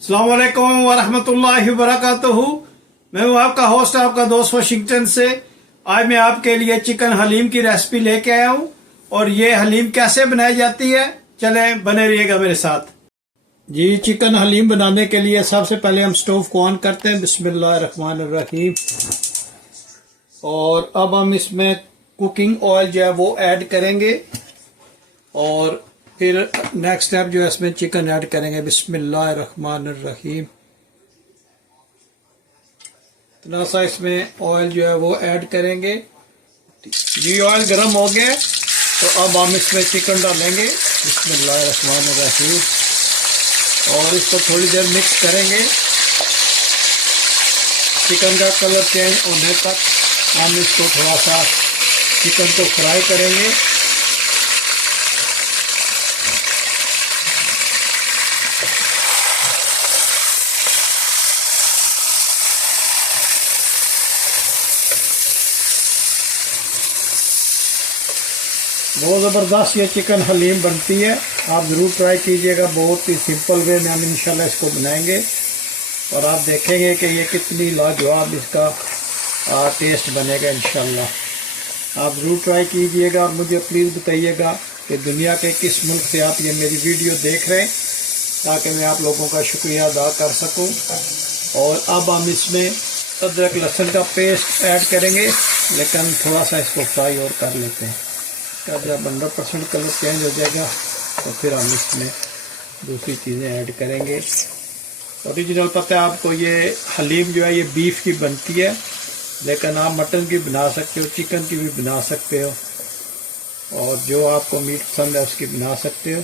अस्सलाम वालेकुम वरहमतुल्लाहि वबरकातुहू। मैं हूँ आपका होस्ट, आपका दोस्त वाशिंगटन से। आज मैं आपके लिए चिकन हलीम की रेसिपी लेके आया हूँ और ये हलीम कैसे बनाई जाती है, चलें बने रहिएगा मेरे साथ। जी, चिकन हलीम बनाने के लिए सबसे पहले हम स्टोव को ऑन करते हैं। बिस्मिल्लाहिर्रहमानिर्रहीम। और अब हम इसमें कुकिंग ऑयल जो है वो ऐड करेंगे और फिर नेक्स्ट स्टेप जो है इसमें चिकन ऐड करेंगे। बिस्मिल्लाहिर्रहमानिर्रहीम। इतना सा इसमें ऑयल जो है वो ऐड करेंगे। जी, ऑयल गर्म हो गया तो अब हम इसमें चिकन डालेंगे। बिस्मिल्लाहिर्रहमानिर्रहीम। और इसको थोड़ी देर मिक्स करेंगे। चिकन का कलर चेंज होने तक हम इसको थोड़ा सा चिकन को फ्राई करेंगे। बहुत ज़बरदस्त ये चिकन हलीम बनती है, आप ज़रूर ट्राई कीजिएगा। बहुत ही सिंपल वे में हम इंशाल्लाह इसको बनाएंगे और आप देखेंगे कि ये कितनी लाजवाब इसका टेस्ट बनेगा इंशाल्लाह। आप ज़रूर ट्राई कीजिएगा और मुझे प्लीज़ बताइएगा कि दुनिया के किस मुल्क से आप ये मेरी वीडियो देख रहे हैं, ताकि मैं आप लोगों का शुक्रिया अदा कर सकूँ। और अब हम इसमें अदरक लहसुन का पेस्ट ऐड करेंगे, लेकिन थोड़ा सा इसको फ्राई और कर लेते हैं। जब 100% कलर चेंज हो जाएगा तो फिर हम इसमें दूसरी चीज़ें ऐड करेंगे। ओरिजिनल पता है आपको, ये हलीम जो है ये बीफ की बनती है, लेकिन आप मटन की बना सकते हो, चिकन की भी बना सकते हो, और जो आपको मीट पसंद है उसकी बना सकते हो।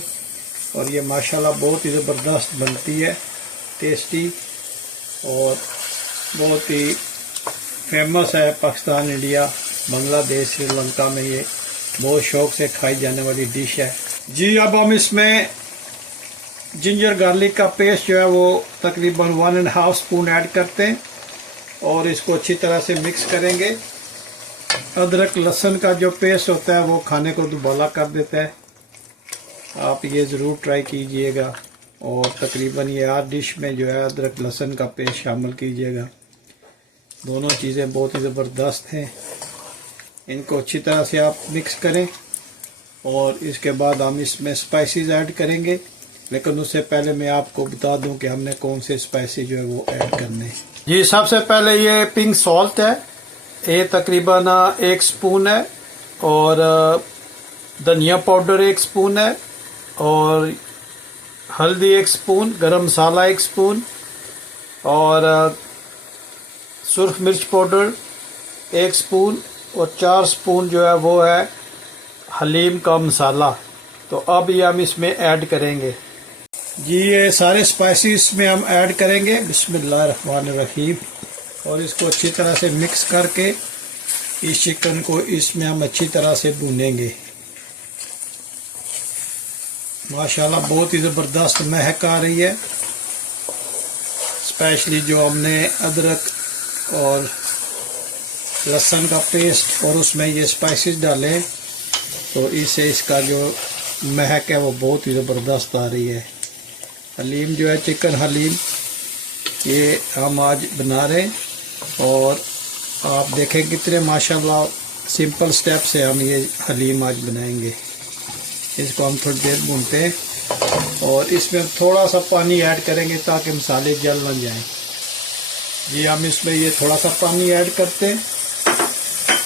और ये माशाल्लाह बहुत ही ज़बरदस्त बनती है, टेस्टी, और बहुत ही फेमस है। पाकिस्तान, इंडिया, बांग्लादेश, श्रीलंका में ये बहुत शौक से खाई जाने वाली डिश है। जी, अब हम इसमें जिंजर गार्लिक का पेस्ट जो है वो तकरीबन 1.5 स्पून ऐड करते हैं और इसको अच्छी तरह से मिक्स करेंगे। अदरक लहसुन का जो पेस्ट होता है वो खाने को दुबाला कर देता है, आप ये ज़रूर ट्राई कीजिएगा। और तकरीबन ये हर डिश में जो है अदरक लहसुन का पेस्ट शामिल कीजिएगा। दोनों चीज़ें बहुत ही ज़बरदस्त हैं। इनको अच्छी तरह से आप मिक्स करें और इसके बाद हम इसमें स्पाइसेस ऐड करेंगे, लेकिन उससे पहले मैं आपको बता दूं कि हमने कौन से स्पाइसी जो है वो ऐड करने हैं। जी, सबसे पहले ये पिंक सॉल्ट है, ये तकरीबन 1 स्पून है, और धनिया पाउडर 1 स्पून है, और हल्दी 1 स्पून, गरम मसाला 1 स्पून, और सुर्ख मिर्च पाउडर 1 स्पून, और 4 स्पून जो है वो है हलीम का मसाला। तो अब ये हम इसमें ऐड करेंगे। जी, ये सारे स्पाइसेस में हम ऐड करेंगे। बिस्मिल्लाहिर्रहमानिर्रहीम। और इसको अच्छी तरह से मिक्स करके इस चिकन को इसमें हम अच्छी तरह से भूनेंगे। माशाल्लाह बहुत ही ज़बरदस्त महक आ रही है, स्पेशली जो हमने अदरक और लहसुन का पेस्ट और उसमें ये स्पाइसेस डालें तो इससे इसका जो महक है वो बहुत ही ज़बरदस्त आ रही है। हलीम जो है, चिकन हलीम, ये हम आज बना रहे हैं और आप देखें कितने माशाल्लाह सिंपल स्टेप से हम ये हलीम आज बनाएंगे। इसको हम थोड़ी देर भूनते हैं और इसमें थोड़ा सा पानी ऐड करेंगे ताकि मसाले जल न जाएं। जी, हम इसमें ये थोड़ा सा पानी ऐड करते हैं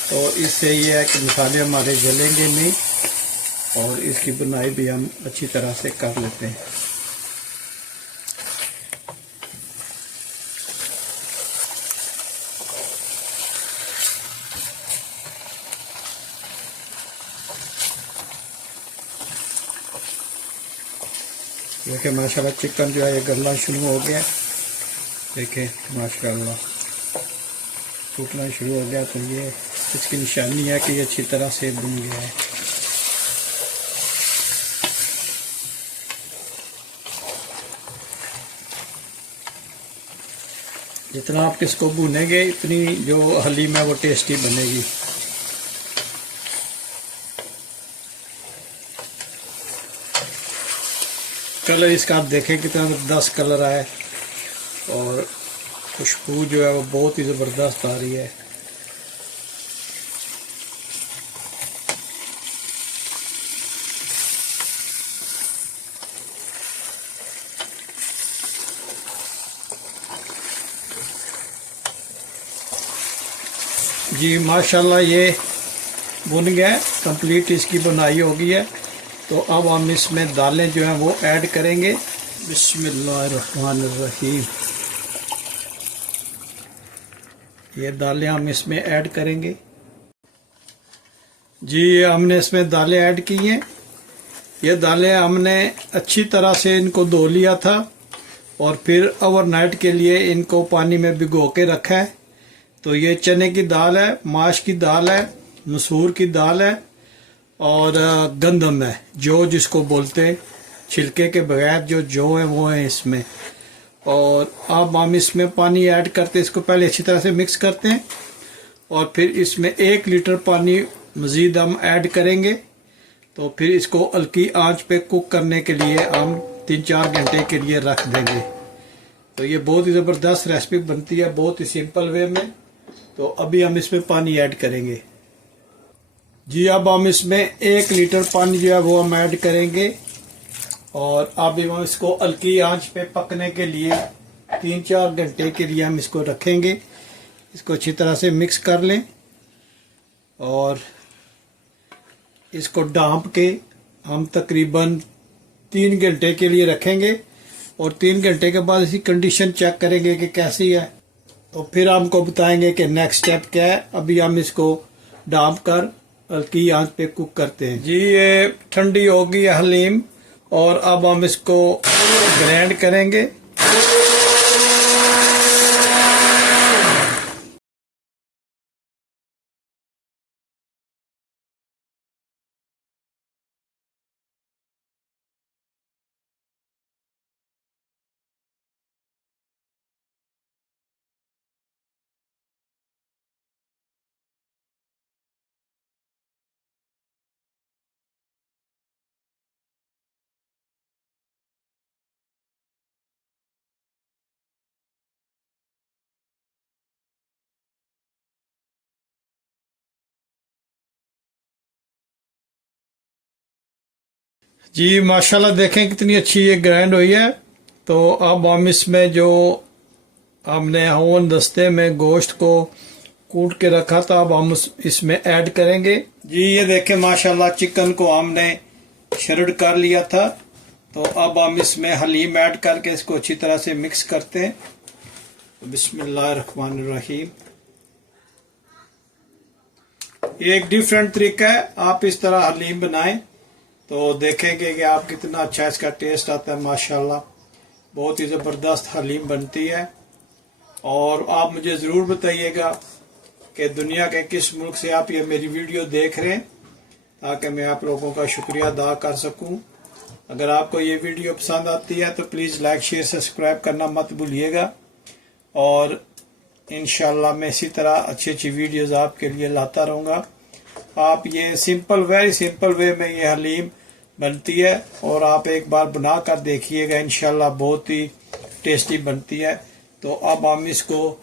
तो इससे ये है कि मसाले हमारे जलेंगे नहीं और इसकी बुनाई भी हम अच्छी तरह से कर लेते हैं। देखिए माशाल्लाह चिकन जो है ये गलना शुरू हो गया। देखें माशाल्लाह टूटना शुरू हो गया, तो ये इसकी निशानी है कि ये अच्छी तरह से भुन गया है। जितना आप इसको भुनेंगे इतनी जो हलीम है वो टेस्टी बनेगी। कलर इसका आप देखें कितना 10 कलर आया है। और खुशबू जो है वो बहुत ही ज़बरदस्त आ रही है। जी माशाल्लाह ये बुन गया, कंप्लीट इसकी बुनाई हो गई है। तो अब हम इसमें दालें जो हैं वो ऐड करेंगे। बिस्मिल्लाहिर्रहमानिर्रहीम। ये दालें हम इसमें ऐड करेंगे। जी हमने इसमें दालें ऐड की हैं। ये दालें हमने अच्छी तरह से इनको धो लिया था और फिर ओवरनाइट के लिए इनको पानी में भिगो के रखा है। तो ये चने की दाल है, माश की दाल है, मसूर की दाल है और गंदम है, जौ जिसको बोलते हैं, छिलके के बगैर जो जौ है वो है इसमें। और अब हम इसमें पानी ऐड करते हैं, इसको पहले अच्छी तरह से मिक्स करते हैं और फिर इसमें 1 लीटर पानी मज़ीद हम ऐड करेंगे। तो फिर इसको हल्की आंच पे कुक करने के लिए हम 3-4 घंटे के लिए रख देंगे। तो ये बहुत ही ज़बरदस्त रेसिपी बनती है, बहुत ही सिंपल वे में। तो अभी हम इसमें पानी ऐड करेंगे। जी अब हम इसमें 1 लीटर पानी जो है वो हम ऐड करेंगे और अभी हम इसको हल्की आंच पे पकने के लिए 3-4 घंटे के लिए हम इसको रखेंगे। इसको अच्छी तरह से मिक्स कर लें और इसको ढाँप के हम तकरीबन 3 घंटे के लिए रखेंगे और 3 घंटे के बाद इसकी कंडीशन चेक करेंगे कि कैसी है। तो फिर हमको बताएंगे कि नेक्स्ट स्टेप क्या है। अभी हम इसको ढाँप कर हल्की आंच पे कुक करते हैं। जी ये ठंडी हो गई है हलीम और अब हम इसको ग्राइंड करेंगे। जी माशाल्लाह देखें कितनी अच्छी ये ग्राइंड हुई है। तो अब हम इसमें जो हमने ओवन दस्ते में गोश्त को कूट के रखा था अब हम इसमें ऐड करेंगे। जी ये देखें माशाल्लाह चिकन को हमने शरड कर लिया था। तो अब हम इसमें हलीम ऐड करके इसको अच्छी तरह से मिक्स करते हैं। बिस्मिल्लाहिर्रहमानिर्रहीम। ये एक डिफरेंट तरीका है, आप इस तरह हलीम बनाएं तो देखेंगे कि आप कितना अच्छा इसका टेस्ट आता है। माशाल्लाह बहुत ही ज़बरदस्त हलीम बनती है। और आप मुझे ज़रूर बताइएगा कि दुनिया के किस मुल्क से आप ये मेरी वीडियो देख रहे हैं ताकि मैं आप लोगों का शुक्रिया अदा कर सकूं। अगर आपको ये वीडियो पसंद आती है तो प्लीज़ लाइक शेयर सब्सक्राइब करना मत भूलिएगा। और इंशाल्लाह मैं इसी तरह अच्छी अच्छी वीडियोज़ आपके लिए लाता रहूँगा। आप ये सिंपल वेरी सिंपल वे में ये हलीम बनती है और आप एक बार बना कर देखिएगा, इंशाल्लाह बहुत ही टेस्टी बनती है। तो अब हम इसको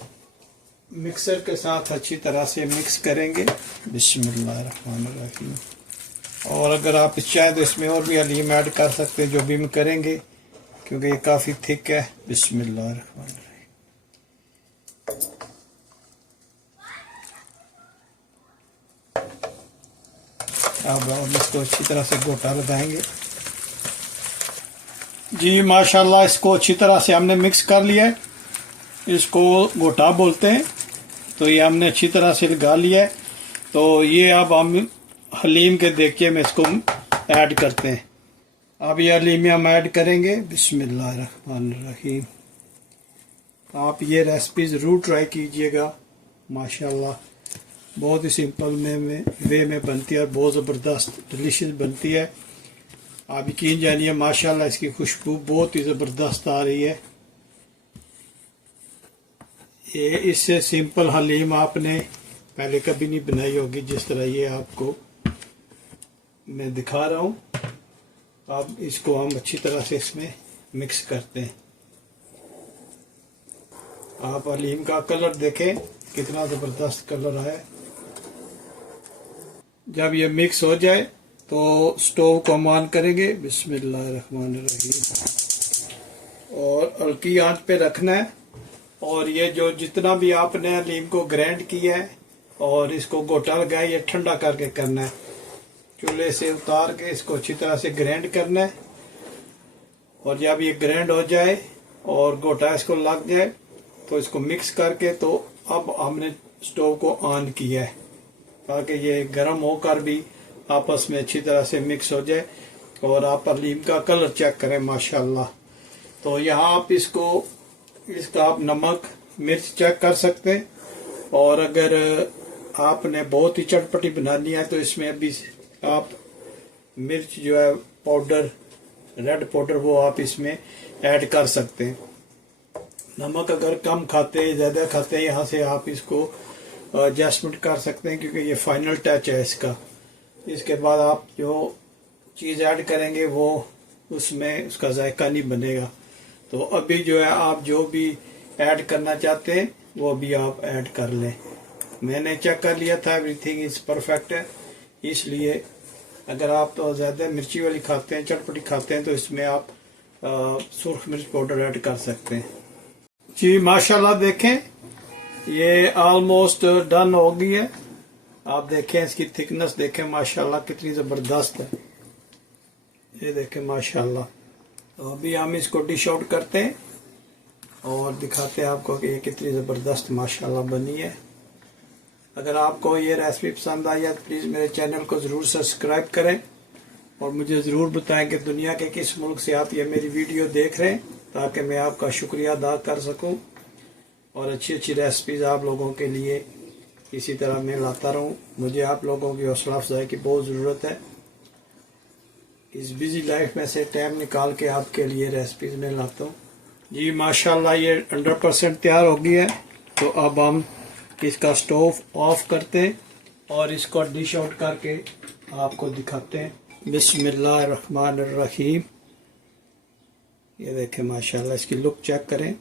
मिक्सर के साथ अच्छी तरह से मिक्स करेंगे। बिस्मिल्लाहिर्रहमानिर्रहीम। और अगर आप चाहें तो इसमें और भी हलीम ऐड कर सकते हैं, जो भी हम करेंगे क्योंकि ये काफ़ी थिक है। बिस्मिल्लाहिर्रहमानिर्रहीम। अब हम इसको अच्छी तरह से गोटा लगाएंगे। जी माशाल्लाह इसको अच्छी तरह से हमने मिक्स कर लिया है, इसको गोटा बोलते हैं। तो ये हमने अच्छी तरह से लगा लिया है। तो ये अब हम हलीम के देखिए में इसको ऐड करते हैं। अब ये हलीम हम ऐड करेंगे। बिस्मिल्लाहिर्रहमानिर्रहीम। आप ये रेसिपी ज़रूर ट्राई कीजिएगा। माशाल्लाह बहुत ही सिंपल वे में बनती है और बहुत ज़बरदस्त डिलीशियस बनती है। आप यकीन जानिए माशाल्लाह इसकी खुशबू बहुत ही ज़बरदस्त आ रही है। ये इससे सिंपल हलीम आपने पहले कभी नहीं बनाई होगी जिस तरह ये आपको मैं दिखा रहा हूँ। अब इसको हम अच्छी तरह से इसमें मिक्स करते हैं। आप हलीम का कलर देखें कितना ज़बरदस्त कलर है। जब ये मिक्स हो जाए तो स्टोव को ऑन करेंगे, बिस्मिल्लाहिर्रहमानिर्रहीम, और हल्की आंच पे रखना है। और ये जो जितना भी आपने हलीम को ग्राइंड किया है और इसको गोटा लगाया, ये ठंडा करके करना है। चूल्हे से उतार के इसको अच्छी तरह से ग्राइंड करना है। और जब ये ग्राइंड हो जाए और गोटा इसको लग जाए तो इसको मिक्स करके, तो अब हमने स्टोव को ऑन किया है ताकि ये गर्म होकर भी आपस में अच्छी तरह से मिक्स हो जाए। और आप हलीम का कलर चेक करें माशाल्लाह। तो यहाँ आप इसका आप नमक मिर्च चेक कर सकते हैं। और अगर आपने बहुत ही चटपटी बनानी है तो इसमें अभी आप मिर्च जो है पाउडर, रेड पाउडर, वो आप इसमें ऐड कर सकते हैं। नमक अगर कम खाते हैं ज़्यादा खाते हैं, यहाँ से आप इसको एडजस्टमेंट कर सकते हैं क्योंकि ये फाइनल टच है इसका। इसके बाद आप जो चीज़ ऐड करेंगे वो उसमें उसका जायका नहीं बनेगा। तो अभी जो है आप जो भी ऐड करना चाहते हैं वो भी आप ऐड कर लें। मैंने चेक कर लिया था, एवरीथिंग इज़ परफेक्ट है। इसलिए अगर आप तो ज़्यादा मिर्ची वाली खाते हैं, चटपटी खाते हैं, तो इसमें आप सुर्ख मिर्च पाउडर ऐड कर सकते हैं। जी माशाल्लाह देखें ये ऑलमोस्ट डन हो गई है। आप देखें इसकी थिकनेस देखें माशाल्लाह कितनी ज़बरदस्त है। ये देखें माशाल्लाह। तो अभी हम इसको डिश आउट करते हैं और दिखाते हैं आपको कि ये कितनी ज़बरदस्त माशाल्लाह बनी है। अगर आपको ये रेसिपी पसंद आई है तो प्लीज़ मेरे चैनल को ज़रूर सब्सक्राइब करें और मुझे ज़रूर बताएं कि दुनिया के किस मुल्क से आप ये मेरी वीडियो देख रहे हैं, ताकि मैं आपका शुक्रिया अदा कर सकूं और अच्छी अच्छी रेसिपीज़ आप लोगों के लिए इसी तरह मैं लाता रहूं। मुझे आप लोगों की हौसला अफजाई की बहुत ज़रूरत है। इस बिज़ी लाइफ में से टाइम निकाल के आपके लिए रेसिपीज़ मैं लाता हूँ। जी माशाल्लाह ये 100% तैयार हो गई है। तो अब हम इसका स्टोव ऑफ करते हैं और इसको डिश आउट करके आपको दिखाते हैं। बिस्मिल्लाहिर्रहमानिर्रहीम। ये देखें माशाल्लाह, इसकी लुक चेक करें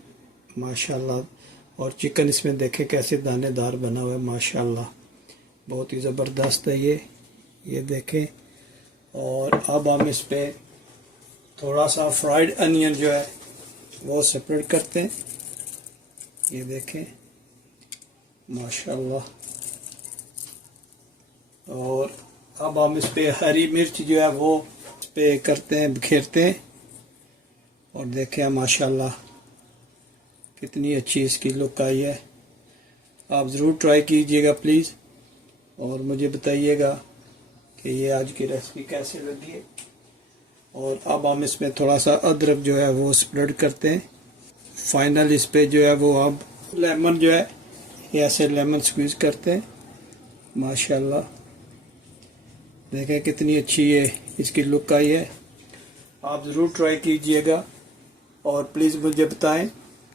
माशाल्लाह। और चिकन इसमें देखें कैसे दानेदार बना हुआ है माशाल्लाह, बहुत ही ज़बरदस्त है ये देखें। और अब हम इस पे थोड़ा सा फ्राइड अनियन जो है वो सेपरेट करते हैं। ये देखें माशाल्लाह। और अब हम इस पे हरी मिर्च जो है वो इस पे करते हैं, बिखेरते हैं। और देखें माशाल्लाह कितनी अच्छी इसकी लुक आई है। आप ज़रूर ट्राई कीजिएगा प्लीज़ और मुझे बताइएगा कि ये आज की रेसिपी कैसे लगी है। और अब हम इसमें थोड़ा सा अदरक जो है वो स्प्रेड करते हैं। फाइनल इस पे जो है वो अब लेमन जो है ये ऐसे लेमन स्क्वीज़ करते हैं माशाल्लाह। देखें कितनी अच्छी ये इसकी लुक आई है। आप ज़रूर ट्राई कीजिएगा और प्लीज़ मुझे बताएं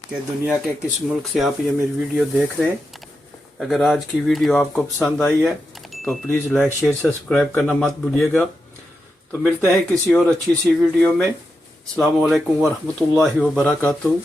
कि दुनिया के किस मुल्क से आप ये मेरी वीडियो देख रहे हैं। अगर आज की वीडियो आपको पसंद आई है तो प्लीज़ लाइक शेयर सब्सक्राइब करना मत भूलिएगा। तो मिलते हैं किसी और अच्छी सी वीडियो में। अस्सलामु अलैकुम वरहमतुल्लाहि वबरकातुहू।